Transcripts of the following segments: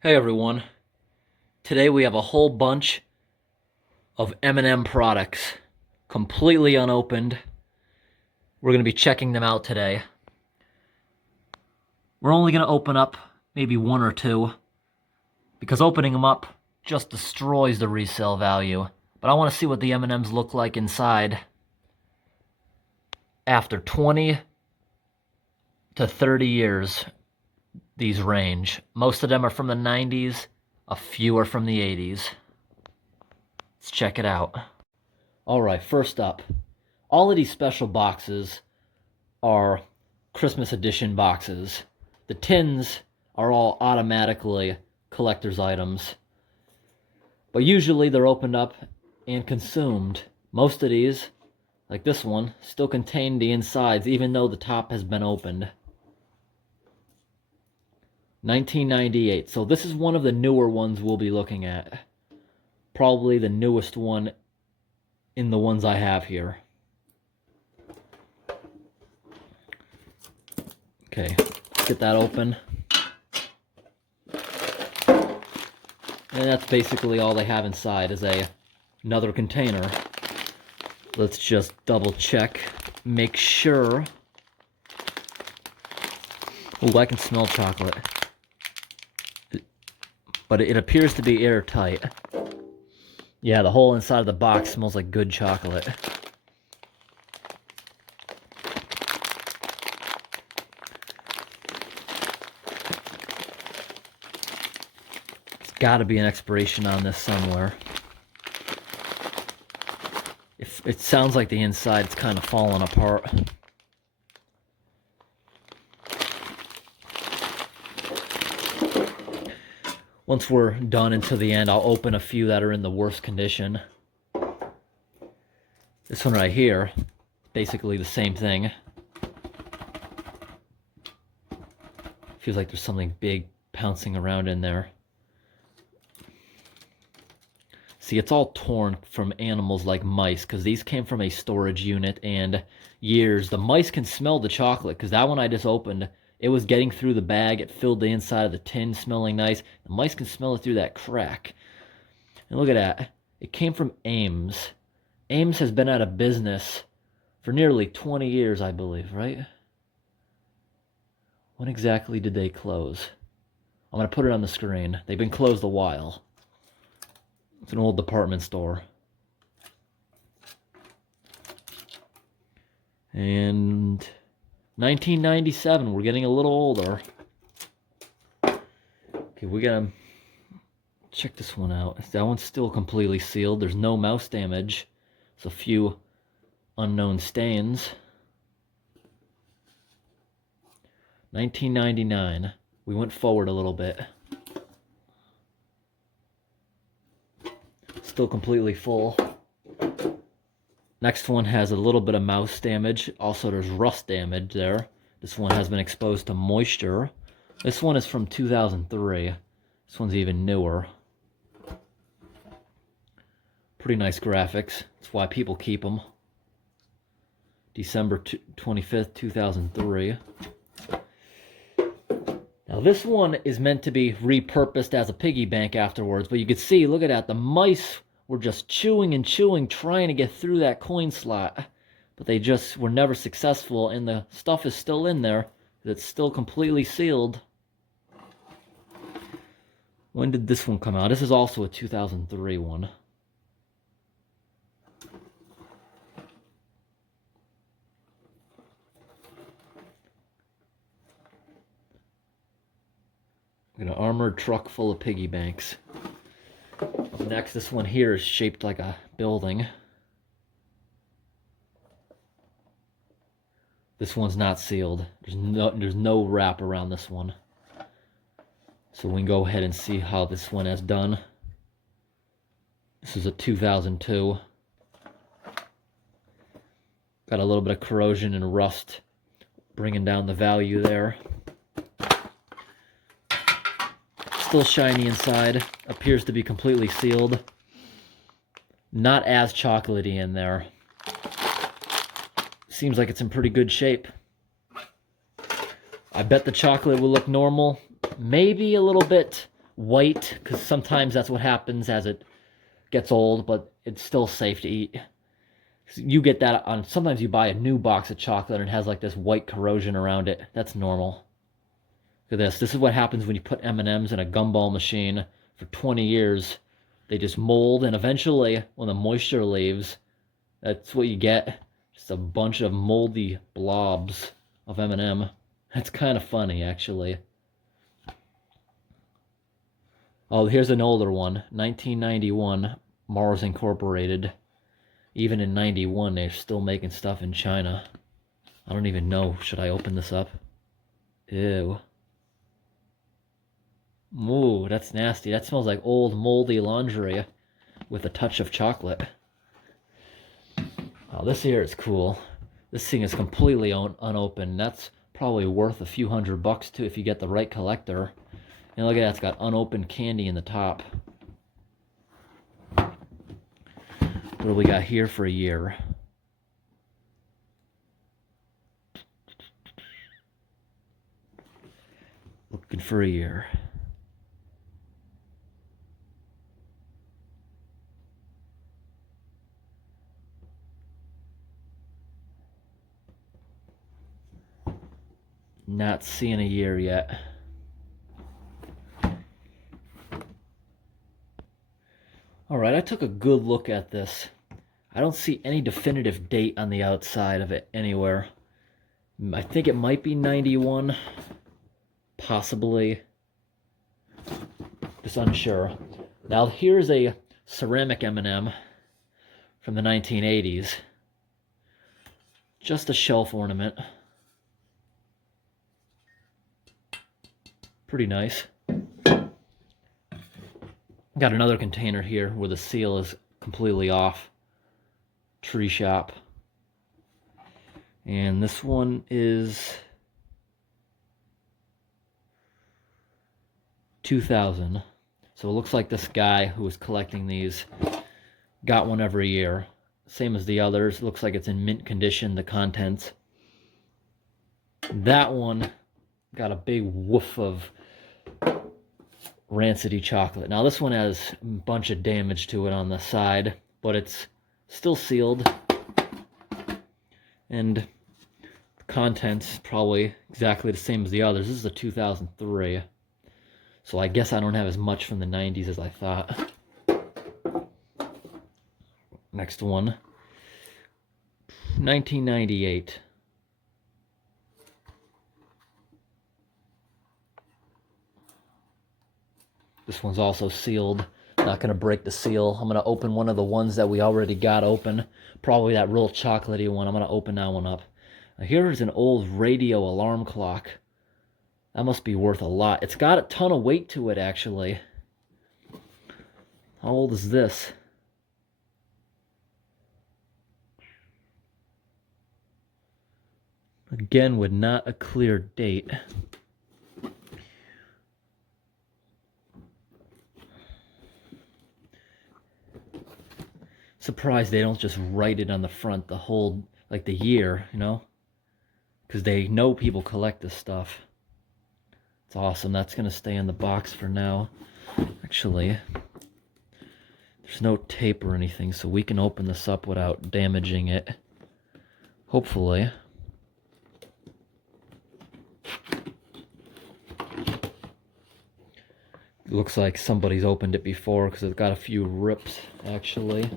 Hey everyone, today we have a whole bunch of M&M products, completely unopened. We're going to be checking them out today. We're only going to open up maybe one or two, because opening them up just destroys the resale value. But I want to see what the M&Ms look like inside after 20 to 30 years, these range. Most of them are from the 90s, a few are from the 80s. Let's check it out. All right, first up, all of these special boxes are Christmas edition boxes. The tins are all automatically collector's items, but usually they're opened up and consumed. Most of these, like this one, still contain the insides even though the top has been opened. 1998, so this is one of the newer ones we'll be looking at. Probably the newest one in the ones I have here. Okay, let's get that open. And that's basically all they have inside is another container. Let's just double check, make sure. Oh, I can smell chocolate. But it appears to be airtight. Yeah, the whole inside of the box smells like good chocolate. There's got to be an expiration on this somewhere. If it sounds like the inside is kind of falling apart. Once we're done into the end, I'll open a few that are in the worst condition. This one right here, basically the same thing. Feels like there's something big pouncing around in there. See, it's all torn from animals like mice, because these came from a storage unit and years. The mice can smell the chocolate, because that one I just opened, it was getting through the bag. It filled the inside of the tin, smelling nice. The mice can smell it through that crack. And look at that. It came from Ames. Ames has been out of business for nearly 20 years, I believe, right? When exactly did they close? I'm going to put it on the screen. They've been closed a while. It's an old department store. And 1997, we're getting a little older. Okay, we gotta check this one out. That one's still completely sealed. There's no mouse damage. There's a few unknown stains. 1999. We went forward a little bit. Still completely full. Next one has a little bit of mouse damage. Also, there's rust damage there. This one has been exposed to moisture. This one is from 2003. This one's even newer. Pretty nice graphics. That's why people keep them. December 25th, 2003. Now this one is meant to be repurposed as a piggy bank afterwards, but you can see, look at that, the mice were just chewing and chewing, trying to get through that coin slot. But they just were never successful, and the stuff is still in there. It's still completely sealed. When did this one come out? This is also a 2003 one. An armored truck full of piggy banks. Up next, this one here is shaped like a building. This one's not sealed. There's no wrap around this one. So we can go ahead and see how this one has done. This is a 2002. Got a little bit of corrosion and rust, bringing down the value there. Still shiny inside. Appears to be completely sealed. Not as chocolatey in there. Seems like it's in pretty good shape. I bet the chocolate will look normal. Maybe a little bit white, because sometimes that's what happens as it gets old, but it's still safe to eat. You get that on, sometimes you buy a new box of chocolate and it has like this white corrosion around it. That's normal. Look at this. This is what happens when you put M&Ms in a gumball machine for 20 years. They just mold, and eventually, when the moisture leaves, that's what you get. Just a bunch of moldy blobs of M&M. That's kind of funny, actually. Oh, here's an older one. 1991, Mars Incorporated. Even in 91, they're still making stuff in China. I don't even know. Should I open this up? Ew. Ooh, that's nasty. That smells like old moldy laundry with a touch of chocolate. Oh, this here is cool. This thing is completely unopened. That's probably worth a few $100 too if you get the right collector. And look at that, it's got unopened candy in the top. What do we got here for a year? Looking for a year. Not seeing a year yet. Alright, I took a good look at this. I don't see any definitive date on the outside of it anywhere. I think it might be 91. Possibly. Just unsure. Now here's a ceramic M&M from the 1980s. Just a shelf ornament. Pretty nice. Got another container here where the seal is completely off. Tree Shop. And this one is 2000. So it looks like this guy who was collecting these got one every year. Same as the others. It looks like it's in mint condition, the contents. That one got a big woof of Rancid chocolate. Now this one has a bunch of damage to it on the side, but it's still sealed. And the contents probably exactly the same as the others. This is a 2003. So I guess I don't have as much from the 90s as I thought. Next one. 1998. This one's also sealed. Not going to break the seal. I'm going to open one of the ones that we already got open. Probably that real chocolatey one. I'm going to open that one up. Now, here's an old radio alarm clock. That must be worth a lot. It's got a ton of weight to it, actually. How old is this? Again, with not a clear date. Surprised they don't just write it on the front, the whole, like the year, you know? Because they know people collect this stuff. It's awesome. That's going to stay in the box for now. Actually, there's no tape or anything, so we can open this up without damaging it. Hopefully. It looks like somebody's opened it before because it's got a few rips, actually.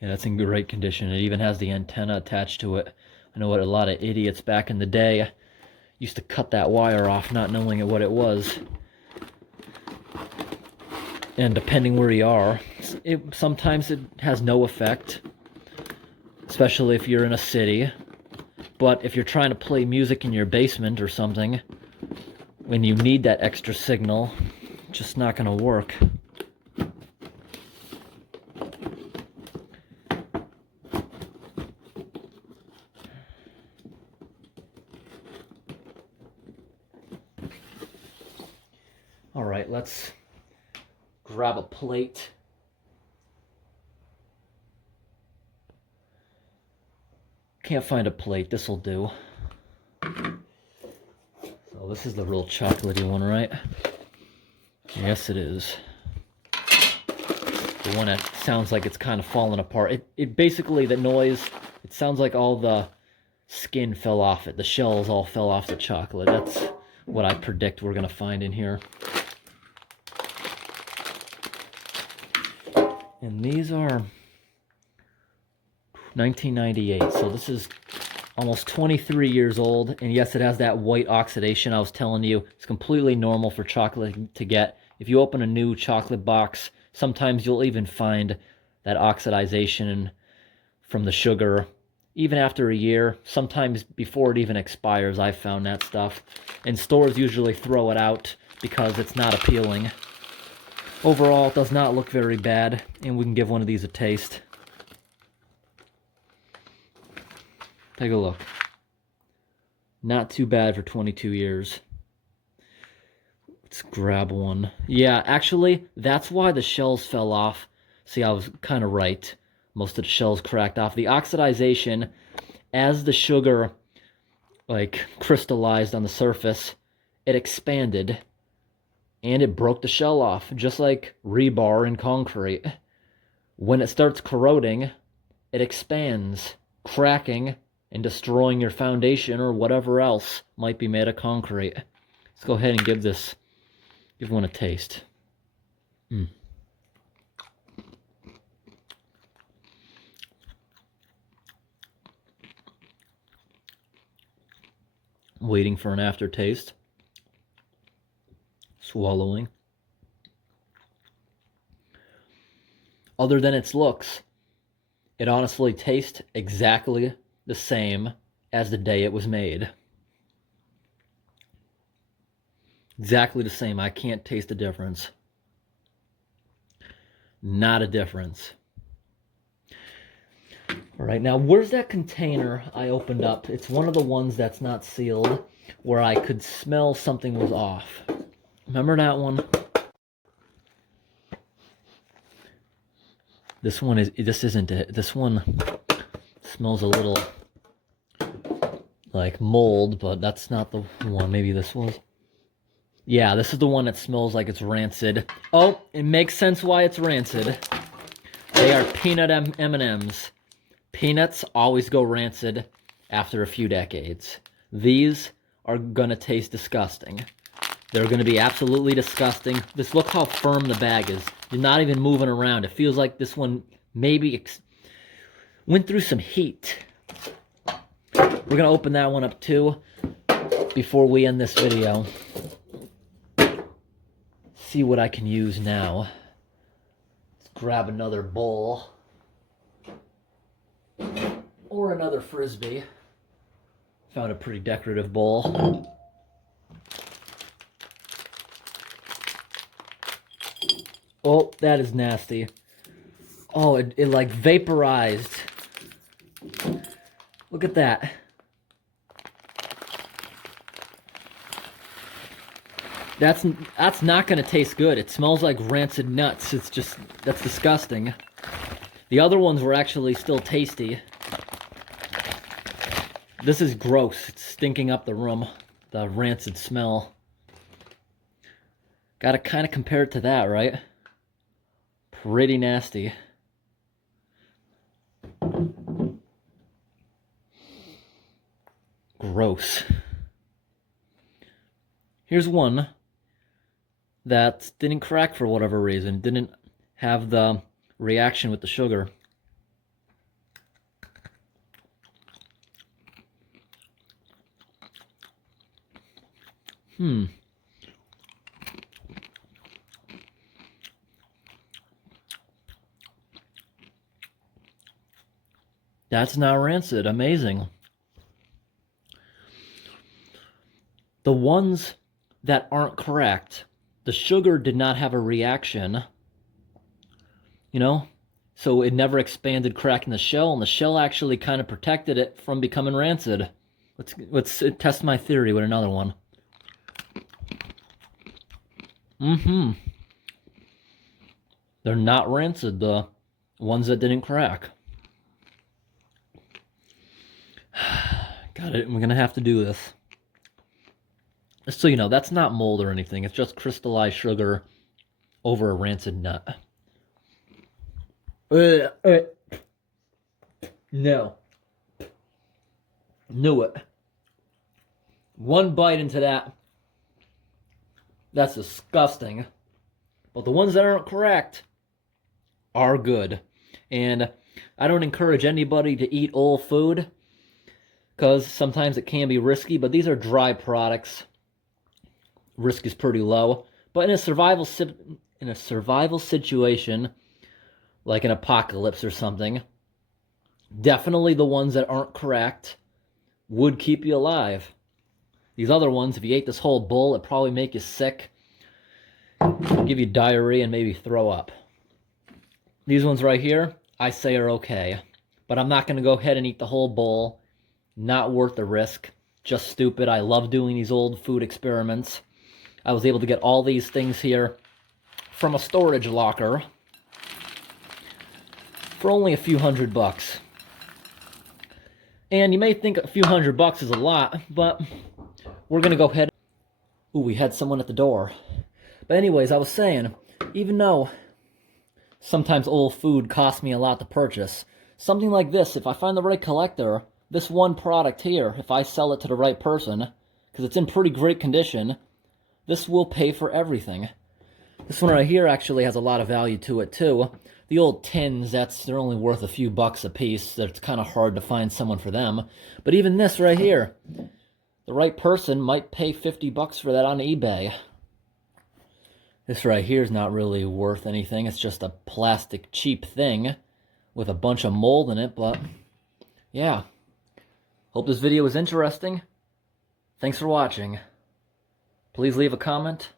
Yeah, that's in great condition. It even has the antenna attached to it. I know what a lot of idiots back in the day used to cut that wire off not knowing what it was. And depending where you are, sometimes it has no effect, especially if you're in a city. But if you're trying to play music in your basement or something, when you need that extra signal, it's just not going to work. All right, let's grab grab a plate. Can't find a plate. This'll do. So this is the real chocolatey one, right? Yes, it is. The one that sounds like it's kind of falling apart. It basically, the noise, it sounds like all the skin fell off it. The shells all fell off the chocolate. That's what I predict we're going to find in here. And these are 1998. So this is almost 23 years old. And yes, it has that white oxidation I was telling you. It's completely normal for chocolate to get. If you open a new chocolate box, sometimes you'll even find that oxidation from the sugar, even after a year, sometimes before it even expires. I've found that stuff. And stores usually throw it out because it's not appealing. Overall, it does not look very bad, and we can give one of these a taste. Take a look. Not too bad for 22 years. Let's grab one. Yeah, actually, that's why the shells fell off. See, I was kind of right. Most of the shells cracked off. The oxidation, as the sugar, like, crystallized on the surface, it expanded, and it broke the shell off, just like rebar in concrete. When it starts corroding, it expands, cracking, and destroying your foundation or whatever else might be made of concrete. Let's go ahead and give one a taste. Waiting for an aftertaste. Swallowing. Other than its looks, it honestly tastes exactly the same as the day it was made. Exactly the same. I can't taste the difference. Not a difference. All right, now where's that container I opened up? It's one of the ones that's not sealed, where I could smell something was off. Remember that one? This isn't it. This one smells a little like mold, but that's not the one. Maybe this was. Yeah, this is the one that smells like it's rancid. Oh, it makes sense why it's rancid. They are peanut M&Ms. Peanuts always go rancid after a few decades. These are gonna taste disgusting. They're gonna be absolutely disgusting. Just look how firm the bag is. You're not even moving around. It feels like this one maybe went through some heat. We're gonna open that one up too before we end this video. See what I can use now. Let's grab another bowl. Or another Frisbee. Found a pretty decorative bowl. Oh, that is nasty. Oh, it like vaporized. Look at that. That's not gonna taste good. It smells like rancid nuts. That's disgusting. The other ones were actually still tasty. This is gross. It's stinking up the room. The rancid smell. Gotta kind of compare it to that, right? Pretty nasty. Gross. Here's one that didn't crack for whatever reason. Didn't have the reaction with the sugar. That's not rancid. Amazing. The ones that aren't correct, the sugar did not have a reaction, you know? So it never expanded, cracking the shell, and the shell actually kind of protected it from becoming rancid. Let's test my theory with another one. They're not Rancid, the ones that didn't crack. Got it. We're gonna have to do this. Just so you know, that's not mold or anything. It's just crystallized sugar over a rancid nut. No. Knew it. One bite into that. That's disgusting. But the ones that aren't cracked are good. And I don't encourage anybody to eat old food, because sometimes it can be risky, but these are dry products. Risk is pretty low. But in a survival situation, like an apocalypse or something, definitely the ones that aren't cracked would keep you alive. These other ones, if you ate this whole bowl, it'd probably make you sick, give you diarrhea, and maybe throw up. These ones right here, I say are okay. But I'm not going to go ahead and eat the whole bowl. Not worth the risk. Just stupid. I love doing these old food experiments. I was able to get all these things here from a storage locker for only a few $100. And you may think a few $100 is a lot, but we're going to go ahead. Ooh, we had someone at the door. But anyways, I was saying, even though sometimes old food costs me a lot to purchase, something like this, if I find the right collector, this one product here, if I sell it to the right person, because it's in pretty great condition, this will pay for everything. This one right here actually has a lot of value to it too. The old tins, they're only worth a few bucks a piece. It's kind of hard to find someone for them. But even this right here, the right person might pay $50 for that on eBay. This right here is not really worth anything. It's just a plastic cheap thing with a bunch of mold in it, but yeah. Hope this video was interesting. Thanks for watching. Please leave a comment